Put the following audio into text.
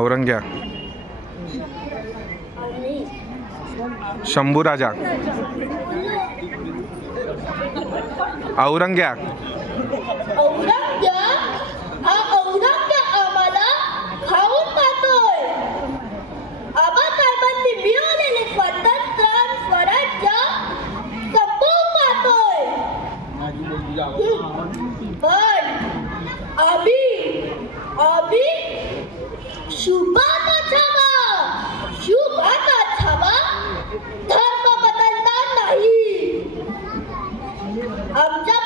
औरंग्या, शंभू राजा, औरंग्या, औरंग्या हा औरंग्या आम्हाला खाऊन खातोय. आबासाहेबांनी मिळवलेले स्वातंत्र्य स्वराज्य संपवून खातोय. पण आम्ही शुभाचा छावा धर्म बदलणार नाही. आमच्या